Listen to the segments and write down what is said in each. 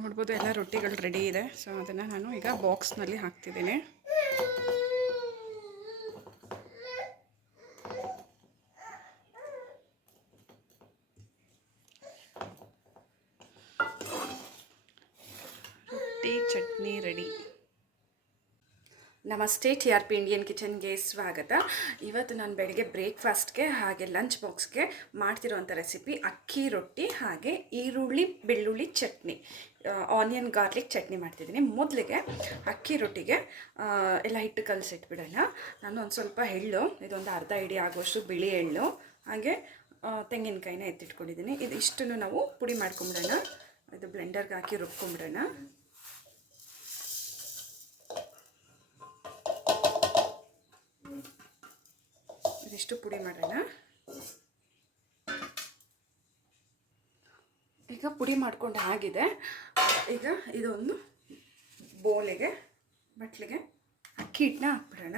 ನೋಡ್ಬೋದು ಎಲ್ಲ ರೊಟ್ಟಿಗಳು ರೆಡಿ ಇದೆ. ಸೊ ಅದನ್ನು ನಾನು ಈಗ ಬಾಕ್ಸ್ನಲ್ಲಿ ಹಾಕ್ತಿದ್ದೀನಿ. ರೊಟ್ಟಿ ಚಟ್ನಿ ರೆಡಿ. ನಮಸ್ತೆ, TRP ಇಂಡಿಯನ್ ಕಿಚನ್ಗೆ ಸ್ವಾಗತ. ಇವತ್ತು ನಾನು ಬೆಳಗ್ಗೆ ಬ್ರೇಕ್ಫಾಸ್ಟ್ಗೆ ಹಾಗೆ ಲಂಚ್ ಬಾಕ್ಸ್ಗೆ ಮಾಡ್ತಿರೋಂಥ ರೆಸಿಪಿ ಅಕ್ಕಿ ರೊಟ್ಟಿ ಹಾಗೆ ಈರುಳ್ಳಿ ಬೆಳ್ಳುಳ್ಳಿ ಚಟ್ನಿ, ಆನಿಯನ್ ಗಾರ್ಲಿಕ್ ಚಟ್ನಿ ಮಾಡ್ತಿದ್ದೀನಿ. ಮೊದಲಿಗೆ ಅಕ್ಕಿ ರೊಟ್ಟಿಗೆ ಎಲ್ಲ ಹಿಟ್ಟು ಕಲಸಿಟ್ಬಿಡೋಣ. ನಾನು ಒಂದು ಸ್ವಲ್ಪ ಎಳ್ಳು, ಇದೊಂದು ಅರ್ಧ ಹಿಡಿ ಆಗೋಷ್ಟು ಬಿಳಿ ಎಳ್ಳು ಹಾಗೆ ತೆಂಗಿನಕಾಯಿನ ಎತ್ತಿಟ್ಕೊಂಡಿದ್ದೀನಿ. ಇದು ಇಷ್ಟನ್ನು ನಾವು ಪುಡಿ ಮಾಡ್ಕೊಂಬಿಡೋಣ. ಇದು ಬ್ಲೆಂಡರ್ಗೆ ಹಾಕಿ ರುಬ್ಕೊಂಬಿಡೋಣ. ಇದಿಷ್ಟು ಪುಡಿ ಮಾಡೋಣ. ಈಗ ಪುಡಿ ಮಾಡ್ಕೊಂಡು ಆಗಿದೆ. ಈಗ ಇದೊಂದು ಬಟ್ಲಿಗೆ ಅಕ್ಕಿ ಹಿಟ್ಟನ್ನ ಹಾಕ್ಬಿಡೋಣ.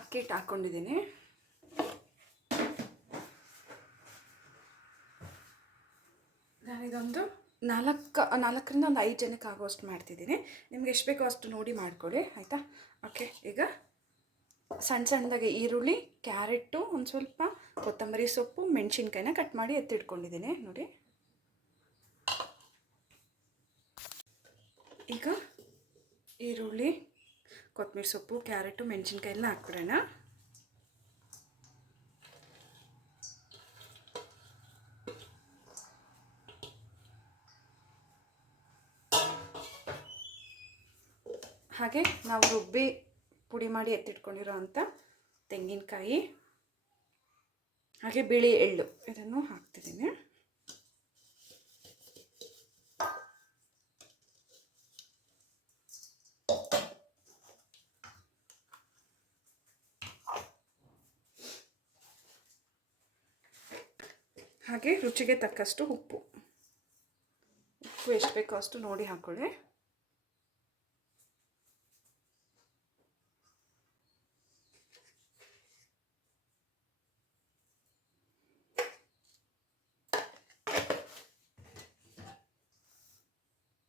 ಅಕ್ಕಿ ಹಿಟ್ಟು ಹಾಕ್ಕೊಂಡಿದ್ದೀನಿ. ನಾನಿದೊಂದು ನಾಲ್ಕರಿಂದ ಒಂದು 5 ಜನಕ್ಕೆ ಆಗೋಷ್ಟು ಮಾಡ್ತಿದ್ದೀನಿ. ನಿಮ್ಗೆ ಎಷ್ಟು ಬೇಕೋ ಅಷ್ಟು ನೋಡಿ ಮಾಡ್ಕೊಳ್ಳಿ, ಆಯಿತಾ? ಓಕೆ. ಈಗ ಸಣ್ಣದಾಗಿ ಈರುಳ್ಳಿ, ಕ್ಯಾರೆಟು, ಒಂದು ಸ್ವಲ್ಪ ಕೊತ್ತಂಬರಿ ಸೊಪ್ಪು, ಮೆಣಸಿನ್ಕಾಯಿನ ಕಟ್ ಮಾಡಿ ಎತ್ತಿಟ್ಕೊಂಡಿದ್ದೀನಿ ನೋಡಿ. ಈಗ ಈರುಳ್ಳಿ, ಕೊತ್ತಂಬರಿ ಸೊಪ್ಪು, ಕ್ಯಾರೆಟು, ಮೆಣಸಿನ್ಕಾಯಿ ಎಲ್ಲ ಹಾಕ್ಬಿಡೋಣ. ಹಾಗೆ ನಾವು ರುಬ್ಬಿ ಪುಡಿ ಮಾಡಿ ಎತ್ತಿಟ್ಕೊಂಡಿರೋ ಅಂಥ ತೆಂಗಿನಕಾಯಿ ಹಾಗೆ ಬಿಳಿ ಎಳ್ಳು ಇದನ್ನು ಹಾಕ್ತಿದ್ದೀನಿ. ಹಾಗೆ ರುಚಿಗೆ ತಕ್ಕಷ್ಟು ಉಪ್ಪು ಎಷ್ಟು ಬೇಕೋ ಅಷ್ಟು ನೋಡಿ ಹಾಕ್ಕೊಳ್ಳಿ.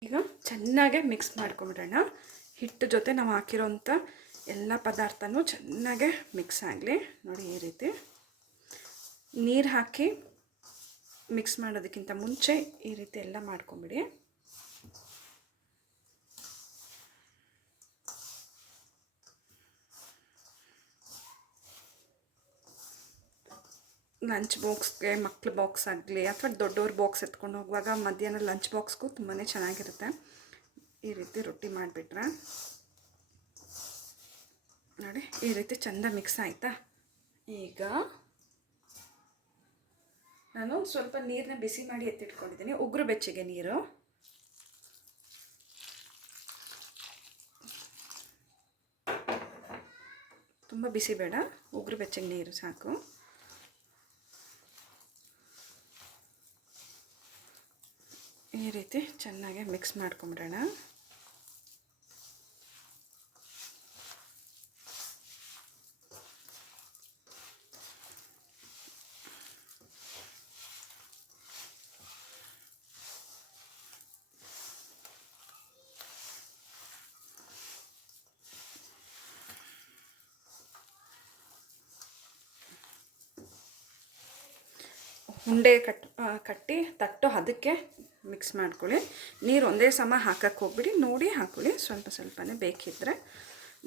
ಈಗ ಚೆನ್ನಾಗೆ ಮಿಕ್ಸ್ ಮಾಡ್ಕೊಂಬಿಡೋಣ. ಹಿಟ್ಟು ಜೊತೆ ನಾವು ಹಾಕಿರೋಂಥ ಎಲ್ಲ ಪದಾರ್ಥನೂ ಚೆನ್ನಾಗೆ ಮಿಕ್ಸ್ ಆಗಲಿ ನೋಡಿ. ಈ ರೀತಿ ನೀರು ಹಾಕಿ ಮಿಕ್ಸ್ ಮಾಡೋದಕ್ಕಿಂತ ಮುಂಚೆ ಈ ರೀತಿ ಎಲ್ಲ ಮಾಡ್ಕೊಂಬಿಡಿ. ಲಂಚ್ ಬಾಕ್ಸ್ಗೆ, ಮಕ್ಳ ಬಾಕ್ಸ್ ಆಗಲಿ ಅಥವಾ ದೊಡ್ಡವ್ರ ಬಾಕ್ಸ್ ಎತ್ಕೊಂಡು ಹೋಗುವಾಗ ಮಧ್ಯಾಹ್ನ ಲಂಚ್ ಬಾಕ್ಸ್ಗೂ ತುಂಬಾ ಚೆನ್ನಾಗಿರುತ್ತೆ. ಈ ರೀತಿ ರೊಟ್ಟಿ ಮಾಡಿಬಿಟ್ರೆ ನೋಡಿ, ಈ ರೀತಿ ಚೆಂದ ಮಿಕ್ಸ್ ಆಯಿತಾ? ಈಗ ನಾನು ಸ್ವಲ್ಪ ನೀರನ್ನ ಬಿಸಿ ಮಾಡಿ ಎತ್ತಿಟ್ಕೊಂಡಿದ್ದೀನಿ. ಉಗುರು ಬೆಚ್ಚಗೆ ನೀರು. ತುಂಬ ಬಿಸಿ ಬೇಡ, ಉಗುರು ಬೆಚ್ಚಗೆ ನೀರು ಸಾಕು. ಈ ರೀತಿ ಚೆನ್ನಾಗಿ ಮಿಕ್ಸ್ ಮಾಡ್ಕೊಂಬಿಡೋಣ. ಉಂಡೆ ಕಟ್ಟಿ ತಟ್ಟು ಅದಕ್ಕೆ ಮಿಕ್ಸ್ ಮಾಡ್ಕೊಳ್ಳಿ. ನೀರು ಒಂದೇ ಸಮ ಹಾಕಕ್ಕೆ ಹೋಗ್ಬಿಡಿ, ನೋಡಿ ಹಾಕ್ಕೊಳ್ಳಿ. ಸ್ವಲ್ಪ ಸ್ವಲ್ಪನೇ ಬೇಕಿದ್ದರೆ.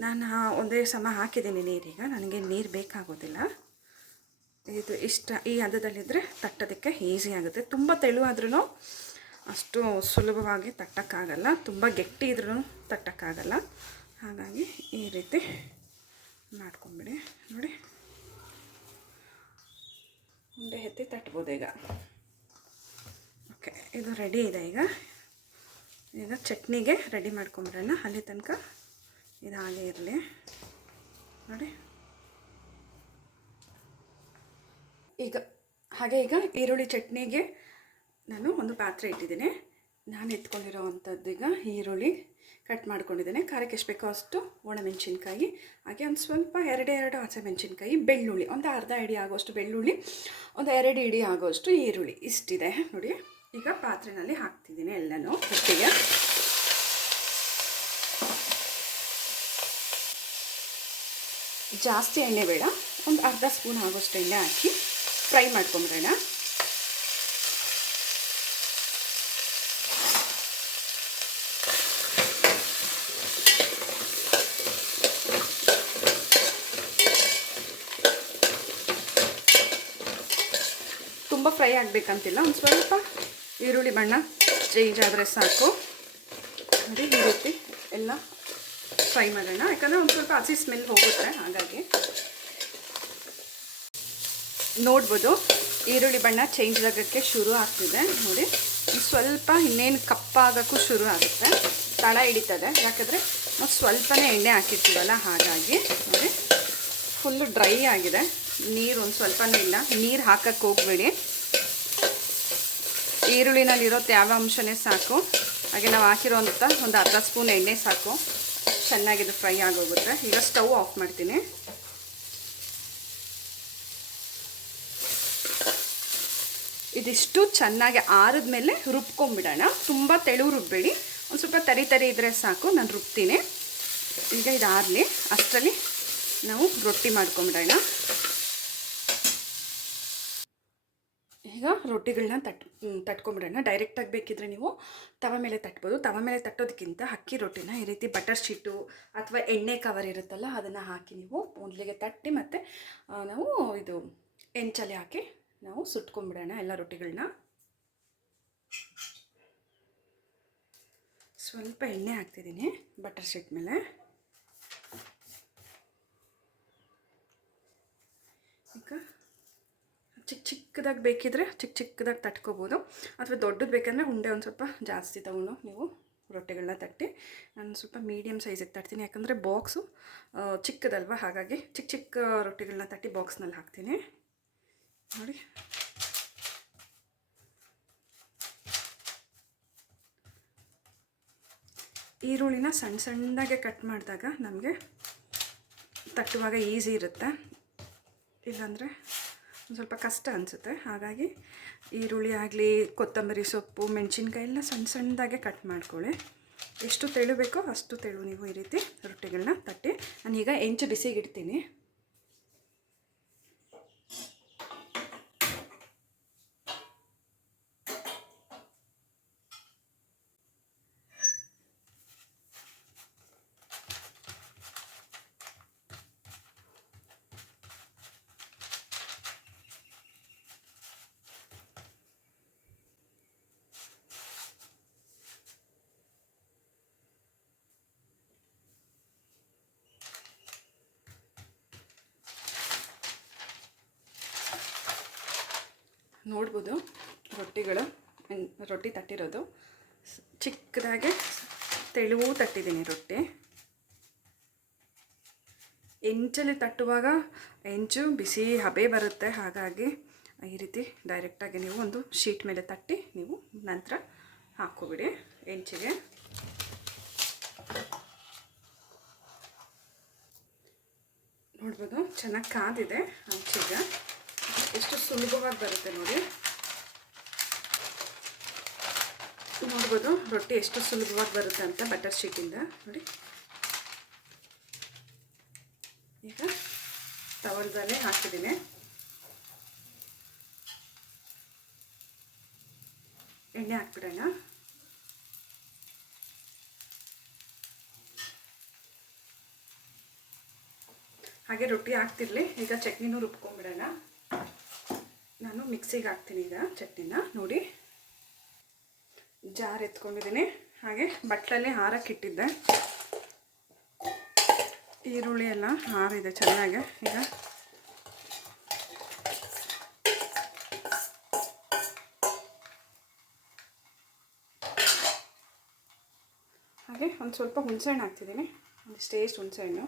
ನಾನು ಒಂದೇ ಸಮ ಹಾಕಿದ್ದೀನಿ ನೀರೀಗ, ನನಗೆ ನೀರು ಬೇಕಾಗೋದಿಲ್ಲ. ಇದು ಈ ಹದದಲ್ಲಿದ್ದರೆ ತಟ್ಟೋದಕ್ಕೆ ಈಸಿ ಆಗುತ್ತೆ. ತುಂಬ ತೆಳುವಾದ್ರೂ ಅಷ್ಟು ಸುಲಭವಾಗಿ ತಟ್ಟಕ್ಕಾಗಲ್ಲ, ತುಂಬ ಗಟ್ಟಿ ಇದ್ರೂ ತಟ್ಟಕ್ಕಾಗಲ್ಲ. ಹಾಗಾಗಿ ಈ ರೀತಿ ಮಾಡ್ಕೊಂಬಿಡಿ ನೋಡಿ. ಉಂಡೆ ಎತ್ತಿ ತಟ್ಬೋದು ಈಗ. ಓಕೆ, ಇದು ರೆಡಿ ಇದೆ. ಈಗ ಚಟ್ನಿಗೆ ರೆಡಿ ಮಾಡ್ಕೊಂಬಿಡೋಣ. ಅಲ್ಲಿ ತನಕ ಇದು ಹಾಗೆ ಇರಲಿ ನೋಡಿ. ಈಗ ಹಾಗೆ ಈಗ ಈರುಳ್ಳಿ ಚಟ್ನಿಗೆ ನಾನು ಒಂದು ಪಾತ್ರೆ ಇಟ್ಟಿದ್ದೀನಿ. ನಾನು ಎತ್ಕೊಂಡಿರೋ ಅಂಥದ್ದು ಈಗ ಈರುಳ್ಳಿ ಕಟ್ ಮಾಡ್ಕೊಂಡಿದ್ದೇನೆ. ಖಾರಕ್ಕೆ ಎಷ್ಟು ಬೇಕೋ ಅಷ್ಟು ಒಣಮೆಣಸಿನ್ಕಾಯಿ, ಹಾಗೆ ಒಂದು ಸ್ವಲ್ಪ ಎರಡು ಹಸಿಮೆಣಸಿನ್ಕಾಯಿ, ಬೆಳ್ಳುಳ್ಳಿ ಒಂದು ಅರ್ಧ ಇಡಿ ಆಗೋಷ್ಟು ಬೆಳ್ಳುಳ್ಳಿ, ಒಂದು 2 ಇಡಿ ಆಗೋಷ್ಟು ಈರುಳ್ಳಿ, ಇಷ್ಟಿದೆ ನೋಡಿ. ಈಗ ಪಾತ್ರೆಯಲ್ಲಿ ಹಾಕ್ತಿದ್ದೀನಿ ಎಲ್ಲನೂ ಒಟ್ಟಿಗೆ. ಜಾಸ್ತಿ ಎಣ್ಣೆ ಬೇಡ, ಒಂದು ಅರ್ಧ ಸ್ಪೂನ್ ಆಗೋಷ್ಟು ಎಣ್ಣೆ ಹಾಕಿ ಫ್ರೈ ಮಾಡ್ಕೊಂಬಿಡೋಣ. ತುಂಬ ಫ್ರೈ ಆಗಬೇಕಂತಿಲ್ಲ, ಒಂದು ಸ್ವಲ್ಪ ಈರುಳ್ಳಿ ಬಣ್ಣ ಚೇಂಜ್ ಆದರೆ ಸಾಕು ನೋಡಿ. ಈ ರೀತಿ ಎಲ್ಲ ಫ್ರೈ ಮಾಡೋಣ, ಯಾಕಂದರೆ ಒಂದು ಸ್ವಲ್ಪ ಹಸಿ ಸ್ಮೆಲ್ ಹೋಗುತ್ತೆ. ಹಾಗಾಗಿ ನೋಡ್ಬೋದು ಈರುಳ್ಳಿ ಬಣ್ಣ ಚೇಂಜ್ ಆಗೋಕ್ಕೆ ಶುರು ಆಗ್ತಿದೆ ನೋಡಿ. ಸ್ವಲ್ಪ ಇನ್ನೇನು ಕಪ್ಪಾಗೋಕ್ಕೂ ಶುರು ಆಗುತ್ತೆ, ತಳ ಹಿಡಿತದೆ. ಯಾಕಂದರೆ ಮತ್ತು ಸ್ವಲ್ಪನೇ ಎಣ್ಣೆ ಹಾಕಿರ್ತೀವಲ್ಲ, ಹಾಗಾಗಿ ನೋಡಿ ಫುಲ್ಲು ಡ್ರೈ ಆಗಿದೆ. ನೀರು ಒಂದು ಸ್ವಲ್ಪನೂ ಇಲ್ಲ, ನೀರು ಹಾಕಕ್ಕೆ ಹೋಗಬೇಡಿ. ಈರುಳ್ಳಿನಲ್ಲಿರೋದು ಯಾವ ಅಂಶನೇ ಸಾಕು. ಹಾಗೆ ನಾವು ಹಾಕಿರೋಂಥ ಒಂದು ಅರ್ಧ ಸ್ಪೂನ್ ಎಣ್ಣೆ ಸಾಕು, ಚೆನ್ನಾಗಿದು ಫ್ರೈ ಆಗೋಗುತ್ತೆ. ಈಗ ಸ್ಟವ್ ಆಫ್ ಮಾಡ್ತೀನಿ. ಇದಿಷ್ಟು ಚೆನ್ನಾಗಿ ಆರಿದ ಮೇಲೆ ರುಬ್ಕೊಂಬಿಡೋಣ. ತುಂಬ ತೆಳು ರುಬ್ಬೇಡಿ, ಒಂದು ಸ್ವಲ್ಪ ತರಿ ಇದ್ದರೆ ಸಾಕು. ನಾನು ರುಬ್ತೀನಿ. ಈಗ ಇದಾಗಲಿ, ಅಷ್ಟರಲ್ಲಿ ನಾವು ರೊಟ್ಟಿ ಮಾಡ್ಕೊಂಬಿಡೋಣ. ಈಗ ರೊಟ್ಟಿಗಳನ್ನ ತಟ್ಕೊಂಬಿಡೋಣ. ಡೈರೆಕ್ಟಾಗಿ ಬೇಕಿದ್ರೆ ನೀವು ತವ ಮೇಲೆ ತಟ್ಬೋದು. ತವ ಮೇಲೆ ತಟ್ಟೋದಕ್ಕಿಂತ ಅಕ್ಕಿ ರೊಟ್ಟಿನ ಈ ರೀತಿ ಬಟರ್ ಶೀಟು ಅಥವಾ ಎಣ್ಣೆ ಕವರ್ ಇರುತ್ತಲ್ಲ, ಅದನ್ನು ಹಾಕಿ ನೀವು ಮೊದಲಿಗೆ ತಟ್ಟಿ ಮತ್ತು ನಾವು ಇದು ಹೆಂಚಲ್ಲಿ ಹಾಕಿ ನಾವು ಸುಟ್ಕೊಂಬಿಡೋಣ ಎಲ್ಲ ರೊಟ್ಟಿಗಳನ್ನ. ಸ್ವಲ್ಪ ಎಣ್ಣೆ ಹಾಕ್ತಿದ್ದೀನಿ ಬಟರ್ ಶೀಟ್ ಮೇಲೆ. ಈಗ ಚಿಕ್ಕದಾಗಿ ಬೇಕಿದ್ರೆ ಚಿಕ್ಕದಾಗಿ ತಟ್ಕೋಬೋದು, ಅಥವಾ ದೊಡ್ಡದು ಬೇಕಂದರೆ ಉಂಡೆ ಒಂದು ಸ್ವಲ್ಪ ಜಾಸ್ತಿ ತೊಗೊಂಡು ನೀವು ರೊಟ್ಟಿಗಳನ್ನ ತಟ್ಟಿ. ನಾನು ಸ್ವಲ್ಪ ಮೀಡಿಯಮ್ ಸೈಜಿಗೆ ತಟ್ತೀನಿ, ಯಾಕಂದರೆ ಬಾಕ್ಸು ಚಿಕ್ಕದಲ್ವ, ಹಾಗಾಗಿ ಚಿಕ್ಕ ರೊಟ್ಟಿಗಳನ್ನ ತಟ್ಟಿ ಬಾಕ್ಸ್ನಲ್ಲಿ ಹಾಕ್ತೀನಿ ನೋಡಿ. ಈರುಳ್ಳಿನ ಸಣ್ಣದಾಗೆ ಕಟ್ ಮಾಡಿದಾಗ ನಮಗೆ ತಟ್ಟುವಾಗ ಈಸಿ ಇರುತ್ತೆ, ಇಲ್ಲಾಂದರೆ ಒಂದು ಸ್ವಲ್ಪ ಕಷ್ಟ ಅನಿಸುತ್ತೆ. ಹಾಗಾಗಿ ಈರುಳ್ಳಿ ಆಗಲಿ, ಕೊತ್ತಂಬರಿ ಸೊಪ್ಪು, ಮೆಣಸಿನ್ಕಾಯಿ ಎಲ್ಲ ಸಣ್ಣದಾಗೆ ಕಟ್ ಮಾಡ್ಕೊಳ್ಳಿ. ಎಷ್ಟು ತೆಳು ಬೇಕೋ ಅಷ್ಟು ತೆಳು ನೀವು ಈ ರೀತಿ ರೊಟ್ಟಿಗಳನ್ನ ತಟ್ಟಿ. ನಾನೀಗ ಹೆಂಚು ಬಿಸಿಗಿಡ್ತೀನಿ. ನೋಡ್ಬೋದು ರೊಟ್ಟಿ ತಟ್ಟಿರೋದು ಚಿಕ್ಕದಾಗೆ ತೆಳುವು ತಟ್ಟಿದ್ದೀನಿ ರೊಟ್ಟಿ. ಹೆಂಚಲ್ಲಿ ತಟ್ಟುವಾಗ ಹೆಂಚು ಬಿಸಿ ಹಬೆ ಬರುತ್ತೆ, ಹಾಗಾಗಿ ಈ ರೀತಿ ಡೈರೆಕ್ಟಾಗಿ ನೀವು ಒಂದು ಶೀಟ್ ಮೇಲೆ ತಟ್ಟಿ ನೀವು ನಂತರ ಹಾಕ್ಕೊಬಿಡಿ ಹೆಂಚಿಗೆ. ನೋಡ್ಬೋದು ಚೆನ್ನಾಗಿ ಕಾದಿದೆ ಹಂಚಿಗೆ, ಎಷ್ಟು ಸುಲಭವಾಗಿ ಬರುತ್ತೆ ನೋಡಿ. ನೋಡ್ಬೋದು ರೊಟ್ಟಿ ಎಷ್ಟು ಸುಲಭವಾಗಿ ಬರುತ್ತೆ ಅಂತ ಬಟರ್ ಶೀಟಿಂದ ನೋಡಿ. ಈಗ ತವರದಲ್ಲೇ ಹಾಕಿದ್ದೀನಿ. ಎಣ್ಣೆ ಹಾಕ್ಬಿಡೋಣ. ಹಾಗೆ ರೊಟ್ಟಿ ಹಾಕ್ತಿರ್ಲಿ. ಈಗ ಚಟ್ನಿನೂ ರುಬ್ಕೊಂಡ್ಬಿಡೋಣ. ನಾನು ಮಿಕ್ಸಿಗೆ ಹಾಕ್ತೀನಿ ಈಗ ಚಟ್ನಿನ ನೋಡಿ. ಜಾರ್ ಎತ್ಕೊಂಡಿದ್ದೀನಿ, ಹಾಗೆ ಬಟ್ಲಲ್ಲಿ ಹಾರಕ್ಕಿಟ್ಟಿದ್ದೆ. ಈರುಳ್ಳಿ ಎಲ್ಲ ಹಾರಿದೆ ಚೆನ್ನಾಗಿ. ಈಗ ಹಾಗೆ ಒಂದು ಸ್ವಲ್ಪ ಹುಣಸೆಹಣ್ಣು ಹಾಕ್ತಿದ್ದೀನಿ, ಒಂದಿಷ್ಟು ಹುಣಸೆಹಣ್ಣು.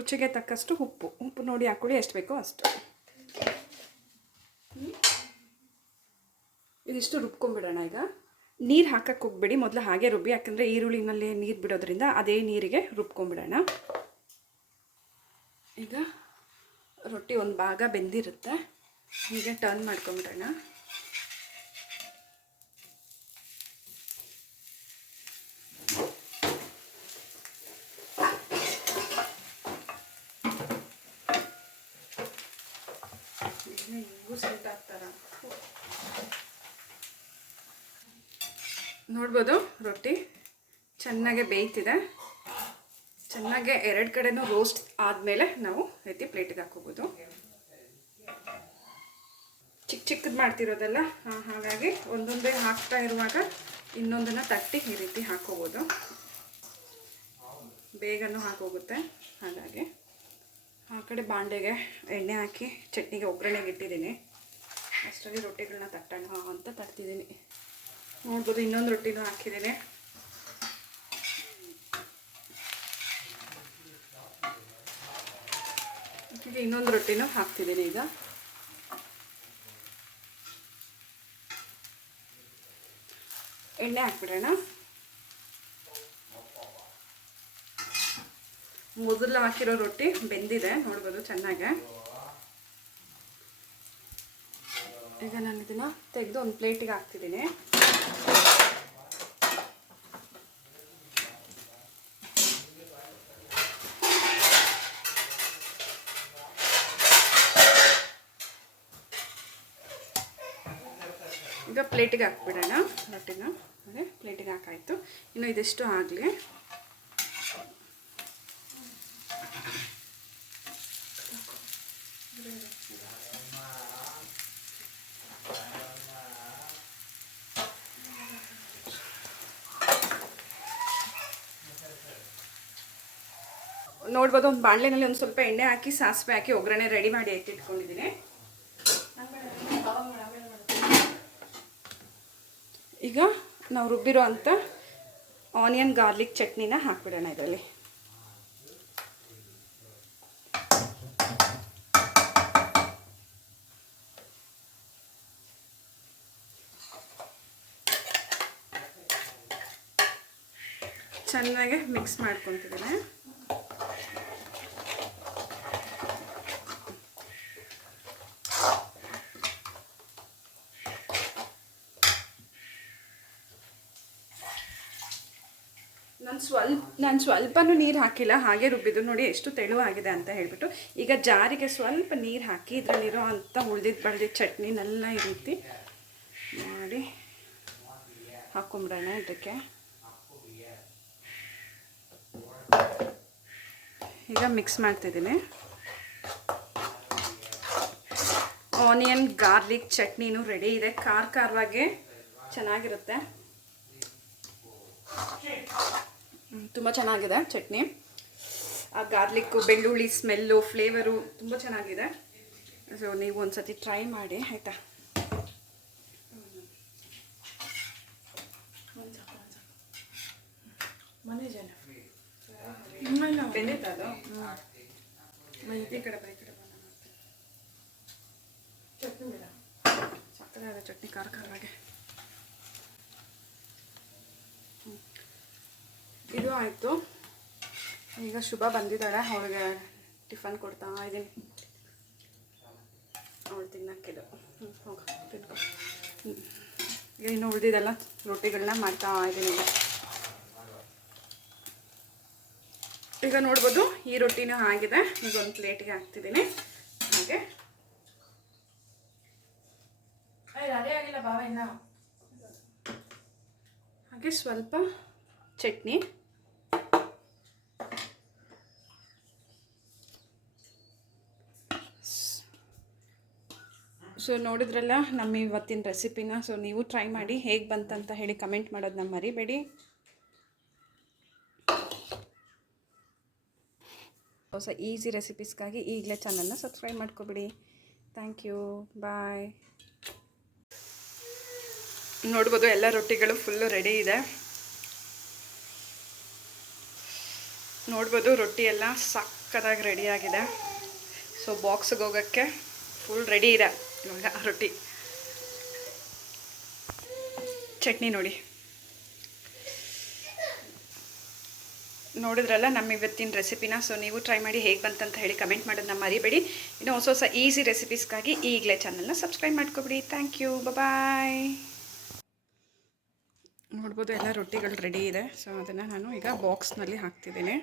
ರುಚಿಗೆ ತಕ್ಕಷ್ಟು ಉಪ್ಪು ನೋಡಿ ಹಾಕ್ಕೊಳ್ಳಿ, ಎಷ್ಟು ಬೇಕೋ ಅಷ್ಟು. ಇದಿಷ್ಟು ರುಬ್ಕೊಂಡ್ಬಿಡೋಣ. ಈಗ ನೀರು ಹಾಕಕ್ಕೆ ಹೋಗ್ಬೇಡಿ, ಮೊದಲು ಹಾಗೆ ರುಬ್ಬಿ, ಯಾಕಂದರೆ ಈರುಳ್ಳಿನಲ್ಲಿ ನೀರು ಬಿಡೋದ್ರಿಂದ ಅದೇ ನೀರಿಗೆ ರುಬ್ಕೊಂಡ್ಬಿಡೋಣ. ಈಗ ರೊಟ್ಟಿ ಒಂದು ಭಾಗ ಬೆಂದಿರುತ್ತೆ, ಹೀಗೆ ಟರ್ನ್ ಮಾಡ್ಕೊಂಬಿಡೋಣ. ನೋಡ್ಬೋದು ರೊಟ್ಟಿ ಚೆನ್ನಾಗೆ ಬೇಯ್ತಿದೆ. ಚೆನ್ನಾಗೆ ಎರಡು ಕಡೆನೂ ರೋಸ್ಟ್ ಆದಮೇಲೆ ನಾವು ಎತ್ತಿ ಪ್ಲೇಟಿಗೆ ಹಾಕೋಬೋದು. ಚಿಕ್ಕದು ಮಾಡ್ತಿರೋದಲ್ಲ, ಹಾಗಾಗಿ ಒಂದೊಂದೇ ಹಾಕ್ತಾ ಇರುವಾಗ ಇನ್ನೊಂದನ್ನು ತಟ್ಟಿ ಈ ರೀತಿ ಹಾಕೋಬೋದು, ಬೇಗನೂ ಹಾಕೋಗುತ್ತೆ. ಹಾಗಾಗಿ ಆ ಕಡೆ ಬಾಂಡೆಗೆ ಎಣ್ಣೆ ಹಾಕಿ ಚಟ್ನಿಗೆ ಒಗ್ಗರಣೆಗೆ ಇಟ್ಟಿದ್ದೀನಿ. ಅಷ್ಟರಲ್ಲಿ ರೊಟ್ಟಿಗಳನ್ನ ತಟ್ಟೋಣ ಅಂತ ತಟ್ತಿದ್ದೀನಿ. ನೋಡ್ಬೋದು ಇನ್ನೊಂದು ರೊಟ್ಟಿನೂ ಹಾಕಿದ್ದೀನಿ. ಈಗ ಇನ್ನೊಂದು ರೊಟ್ಟಿನೂ ಹಾಕ್ತಿದ್ದೀನಿ. ಈಗ ಎಣ್ಣೆ ಹಾಕ್ಬಿಡೋಣ. ಮೊದಲು ಹಾಕಿರೋ ರೊಟ್ಟಿ ಬೆಂದಿದೆ, ನೋಡ್ಬೋದು ಚೆನ್ನಾಗೆ. ಈಗ ನಾನು ಇದನ್ನು ತೆಗೆದು ಒಂದು ಪ್ಲೇಟಿಗೆ ಹಾಕ್ತಿದ್ದೀನಿ. ಈಗ ಪ್ಲೇಟಿಗೆ ಹಾಕ್ಬಿಡೋಣ ರೊಟ್ಟಿನ. ಅದೇ ಪ್ಲೇಟಿಗೆ ಹಾಕಾಯಿತು. ಇನ್ನು ಇದಿಷ್ಟು ಆಗಲಿ. ನೋಡ್ಬೋದು ಒಂದು ಬಾಣಲೆನಲ್ಲಿ ಒಂದು ಸ್ವಲ್ಪ ಎಣ್ಣೆ ಹಾಕಿ ಸಾಸಿವೆ ಹಾಕಿ ಒಗ್ಗರಣೆ ರೆಡಿ ಮಾಡಿ ಇಟ್ಕೊಂಡಿದ್ದೀನಿ. ಈಗ ನಾವು ರುಬ್ಬಿರೋ ಅಂಥ ಆನಿಯನ್ ಗಾರ್ಲಿಕ್ ಚಟ್ನಿನ ಹಾಕ್ಬಿಡೋಣ ಇದರಲ್ಲಿ. ಚೆನ್ನಾಗಿ ಮಿಕ್ಸ್ ಮಾಡ್ಕೊತಿದ್ದೀನಿ. ನಾನು ಸ್ವಲ್ಪನೂ ನೀರು ಹಾಕಿಲ್ಲ, ಹಾಗೆ ರುಬ್ಬಿದ್ದು. ನೋಡಿ ಎಷ್ಟು ತೆಳುವಾಗಿದೆ ಅಂತ ಹೇಳಿಬಿಟ್ಟು. ಈಗ ಜಾರಿಗೆ ಸ್ವಲ್ಪ ನೀರು ಹಾಕಿ ಇದರಲ್ಲಿರೋ ಅಂಥ ಉಳ್ದಿದ್ದು ಬಳ್ದಿದ್ದು ಚಟ್ನಿನೆಲ್ಲ ಈ ರೀತಿ ಮಾಡಿ ಹಾಕ್ಕೊಂಬಿಡೋಣ ಇದಕ್ಕೆ. ಈಗ ಮಿಕ್ಸ್ ಮಾಡ್ತಿದ್ದೀನಿ. ಆನಿಯನ್ ಗಾರ್ಲಿಕ್ ಚಟ್ನಿನೂ ರೆಡಿ ಇದೆ. ಖಾರವಾಗಿ ಚೆನ್ನಾಗಿರುತ್ತೆ, ತುಂಬ ಚೆನ್ನಾಗಿದೆ ಚಟ್ನಿ. ಆ ಗಾರ್ಲಿಕ್ಕು, ಬೆಳ್ಳುಳ್ಳಿ ಸ್ಮೆಲ್ಲು, ಫ್ಲೇವರು ತುಂಬ ಚೆನ್ನಾಗಿದೆ. ಸೊ ನೀವು ಒಂದು ಸತಿ ಟ್ರೈ ಮಾಡಿ ಆಯಿತಾ. ಮನೆ ಜನ ಬೆಂದಿತ್ತದು ಈ ಕಡೆ ಬೈ ಕಡೆ ಚಟ್ನಿ ಬೇಡ, ಸಕ್ಕರೆ ಚಟ್ನಿ ಖಾರವಾಗಿ. ಇದು ಆಯಿತು. ಈಗ ಶುಭ ಬಂದಿದ್ದಾಳೆ, ಅವಳಿಗೆ ಟಿಫನ್ ಕೊಡ್ತಾ ಇದ್ದೀನಿ. ಅವಳು ತಿನ್ನಕ್ಕಿದು ಹೋಗ ತಿನ್ಕೊ. ಈಗ ಇನ್ನು ಉಳಿದಿದ್ದೆಲ್ಲ ರೊಟ್ಟಿಗಳನ್ನ ಮಾಡ್ತಾ ಇದ್ದೀನಿ. ಈಗ ನೋಡ್ಬೋದು ಈ ರೊಟ್ಟಿನೂ ಆಗಿದೆ. ಈಗ ಒಂದು ಪ್ಲೇಟಿಗೆ ಹಾಕ್ತಿದ್ದೀನಿ. ಹಾಗೆ ಸ್ವಲ್ಪ ಚಟ್ನಿ. ಸೊ ನೋಡಿದ್ರಲ್ಲ ನಮ್ಮ ಇವತ್ತಿನ ರೆಸಿಪಿನ. ಸೊ ನೀವು ಟ್ರೈ ಮಾಡಿ, ಹೇಗೆ ಬಂತಂತ ಹೇಳಿ ಕಮೆಂಟ್ ಮಾಡೋದನ್ನ ಮರಿಬೇಡಿ. ಹೊಸ ಈಸಿ ರೆಸಿಪೀಸ್ಗಾಗಿ ಈಗಲೇ ಚಾನಲ್ನ ಸಬ್ಸ್ಕ್ರೈಬ್ ಮಾಡ್ಕೊಬಿಡಿ. ಥ್ಯಾಂಕ್ ಯು, ಬಾಯ್. ನೋಡ್ಬೋದು ಎಲ್ಲ ರೊಟ್ಟಿಗಳು ಫುಲ್ಲು ರೆಡಿ ಇದೆ. ನೋಡ್ಬೋದು ರೊಟ್ಟಿ ಎಲ್ಲ ಸಕ್ಕತ್ತಾಗಿ ರೆಡಿಯಾಗಿದೆ. ಸೊ ಬಾಕ್ಸಿಗೆ ಹೋಗೋಕ್ಕೆ ಫುಲ್ ರೆಡಿ ಇದೆ ಇವಾಗ ರೊಟ್ಟಿ. ಚಟ್ನಿ ನೋಡಿ, ನೋಡಿದ್ರಲ್ಲ ನಮ್ಮ ಇವತ್ತಿನ ರೆಸಿಪಿನ. ಸೊ ನೀವು ಟ್ರೈ ಮಾಡಿ, ಹೇಗೆ ಬಂತಂತ ಹೇಳಿ ಕಮೆಂಟ್ ಮಾಡೋದನ್ನ ಮರಿಬೇಡಿ. ಇನ್ನು ಹೊಸ ಹೊಸ ಈಸಿ ರೆಸಿಪೀಸ್ಗಾಗಿ ಈಗಲೇ ಚಾನಲ್ನ ಸಬ್ಸ್ಕ್ರೈಬ್ ಮಾಡ್ಕೊಬಿಡಿ. ಥ್ಯಾಂಕ್ ಯು, ಬಾಯ್. ನೋಡ್ಬೋದು ಎಲ್ಲ ರೊಟ್ಟಿಗಳು ರೆಡಿ ಇದೆ. ಸೊ ಅದನ್ನು ನಾನು ಈಗ ಬಾಕ್ಸ್ನಲ್ಲಿ ಹಾಕ್ತಿದ್ದೀನಿ.